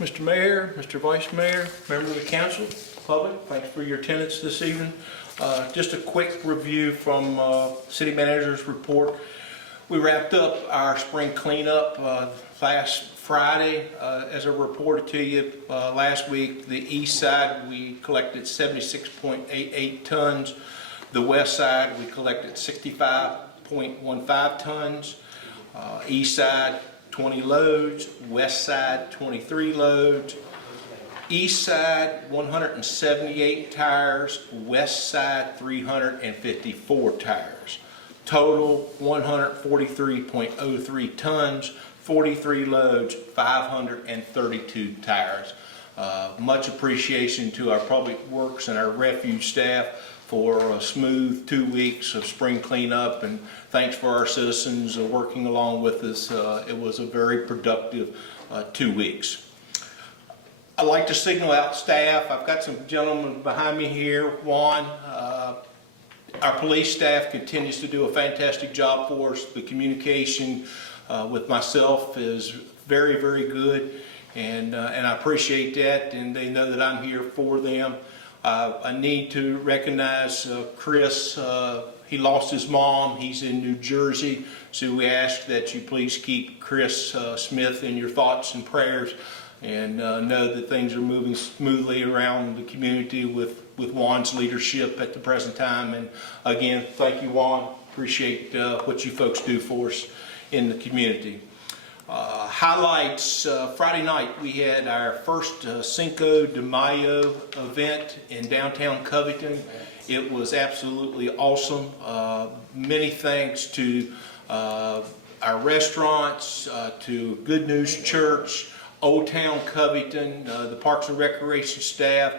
Mr. Mayor, Mr. Vice Mayor, member of the council, public, thanks for your attendance this evening. Just a quick review from City Manager's report. We wrapped up our spring cleanup last Friday. As I reported to you last week, the east side we collected 76.88 tons. The west side we collected 65.15 tons. East side 20 loads, west side 23 loads. East side 178 tires, west side 354 tires. Total 143.03 tons, 43 loads, 532 tires. Much appreciation to our public works and our refuge staff for a smooth 2 weeks of spring cleanup, and thanks for our citizens working along with us. It was a very productive 2 weeks. I'd like to signal out staff. I've got some gentlemen behind me here. Juan, our police staff continues to do a fantastic job for us. The communication with myself is very, very good, and I appreciate that, and they know that I'm here for them. I need to recognize Chris. He lost his mom. He's in New Jersey, so we ask that you please keep Chris Smith in your thoughts and prayers, and know that things are moving smoothly around the community with Juan's leadership at the present time. And again, thank you, Juan. Appreciate what you folks do for us in the community. Highlights, Friday night we had our first Cinco de Mayo event in downtown Covington. It was absolutely awesome. Many thanks to our restaurants, to Good News Church, Old Town Covington, the Parks and Recreation staff.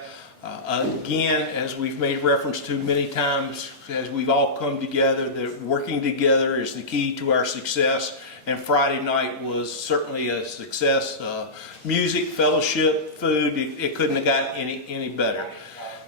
Again, as we've made reference to many times, as we've all come together, that working together is the key to our success. And Friday night was certainly a success. Music, fellowship, food, it couldn't have got any better.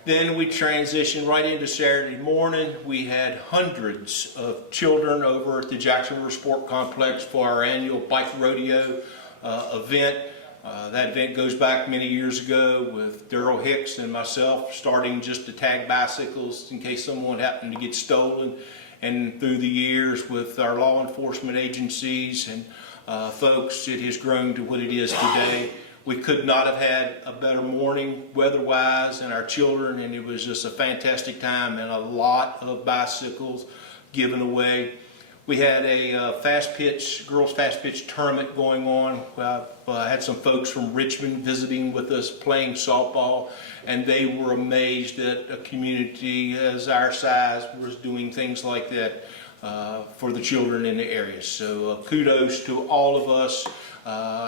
Then we transitioned right into Saturday morning. We had hundreds of children over at the Jacksonville Sport Complex for our annual bike rodeo event. That event goes back many years ago with Daryl Hicks and myself starting just to tag bicycles in case someone happened to get stolen. And through the years with our law enforcement agencies and folks, it has grown to what it is today. We could not have had a better morning weather-wise and our children, and it was just a fantastic time and a lot of bicycles given away. We had a girls fast pitch tournament going on. I had some folks from Richmond visiting with us playing softball, and they were amazed that a community as our size was doing things like that for the children in the area. So kudos to all of us,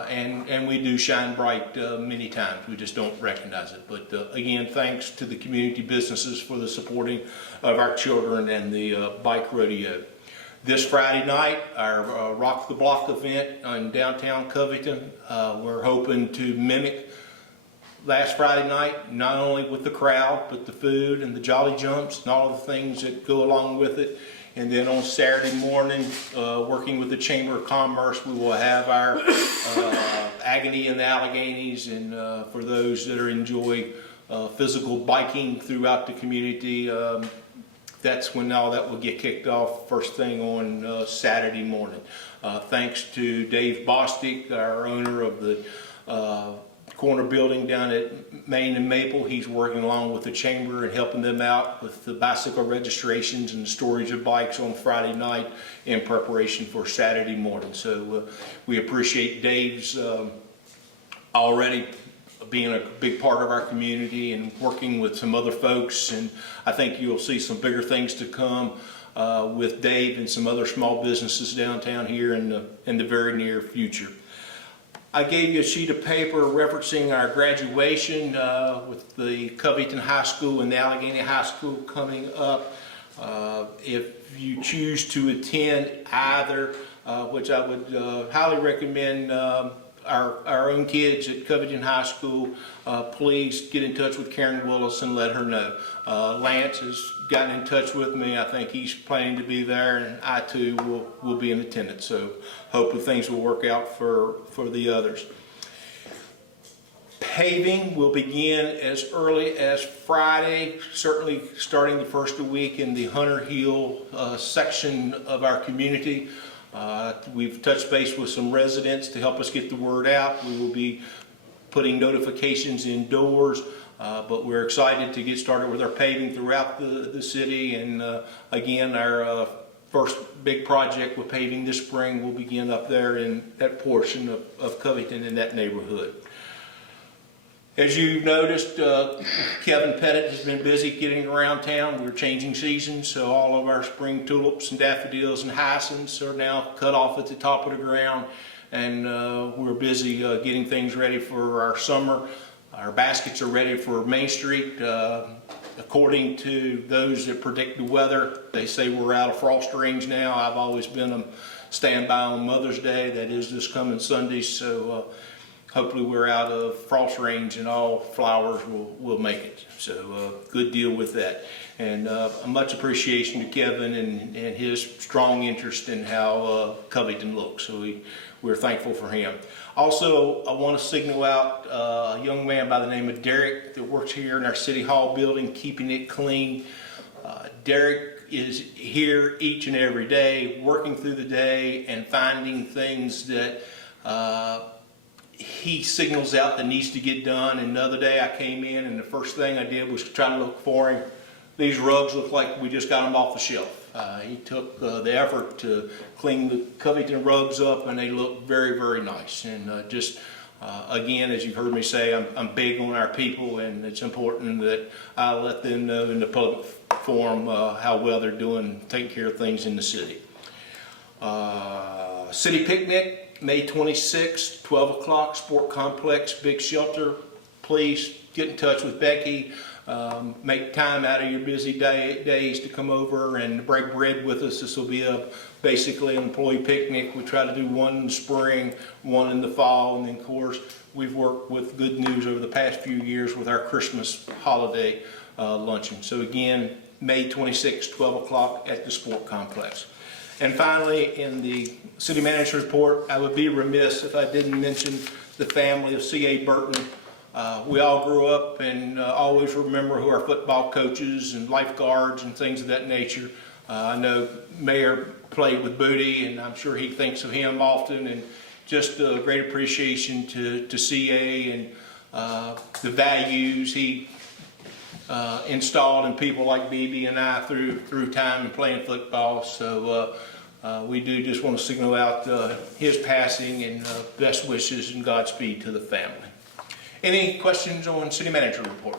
and we do shine bright many times. We just don't recognize it. But again, thanks to the community businesses for the supporting of our children and the bike rodeo. This Friday night, our Rock the Block event in downtown Covington. We're hoping to mimic last Friday night, not only with the crowd, but the food and the jolly jumps and all the things that go along with it. And then on Saturday morning, working with the Chamber of Commerce, we will have our Agony in the Alleghenies, and for those that enjoy physical biking throughout the community, that's when all that will get kicked off first thing on Saturday morning. Thanks to Dave Bostic, our owner of the corner building down at Main and Maple. He's working along with the Chamber and helping them out with the bicycle registrations and the storage of bikes on Friday night in preparation for Saturday morning. So we appreciate Dave's already being a big part of our community and working with some other folks, and I think you'll see some bigger things to come with Dave and some other small businesses downtown here in the very near future. I gave you a sheet of paper referencing our graduation with the Covington High School and the Allegheny High School coming up. If you choose to attend either, which I would highly recommend, our own kids at Covington High School, please get in touch with Karen Willis and let her know. Lance has gotten in touch with me. I think he's planning to be there, and I too will be in attendance. So hopefully things will work out for the others. Paving will begin as early as Friday, certainly starting the first of the week in the Hunter Hill section of our community. We've touched base with some residents to help us get the word out. We will be putting notifications indoors, but we're excited to get started with our paving throughout the city. And again, our first big project with paving this spring will begin up there in that portion of Covington in that neighborhood. As you've noticed, Kevin Pettit has been busy getting around town. We're changing seasons, so all of our spring tulips and daffodils and hyacinths are now cut off at the top of the ground, and we're busy getting things ready for our summer. Our baskets are ready for Main Street. According to those that predict the weather, they say we're out of frost range now. I've always been a standby on Mother's Day. That is this coming Sunday, so hopefully we're out of frost range and all flowers will make it. So good deal with that. And a much appreciation to Kevin and his strong interest in how Covington looks. So we're thankful for him. Also, I want to signal out a young man by the name of Derek that works here in our City Hall building, keeping it clean. Derek is here each and every day, working through the day and finding things that he signals out that needs to get done. And the other day I came in and the first thing I did was try to look for him. These rugs look like we just got them off the shelf. He took the effort to clean the Covington rugs up, and they look very, very nice. And again, as you've heard me say, I'm big on our people, and it's important that I let them know in the public forum how well they're doing, taking care of things in the city. City picnic, May 26th, 12 o'clock, Sport Complex, Big Shelter. Please get in touch with Becky. Make time out of your busy days to come over and break bread with us. This will be basically an employee picnic. We try to do one in the spring, one in the fall, and then of course we've worked with Good News over the past few years with our Christmas holiday luncheon. So again, May 26, 12 o'clock at the Sport Complex. And finally, in the City Manager's report, I would be remiss if I didn't mention the family of C.A. Burton. We all grew up and always remember who our football coaches and lifeguards and things of that nature. I know Mayor played with Booty, and I'm sure he thinks of him often, and just a great appreciation to CA and the values he installed in people like BB and I through time and playing football. So we do just want to signal out his passing and best wishes and Godspeed to the family. Any questions on City Manager report?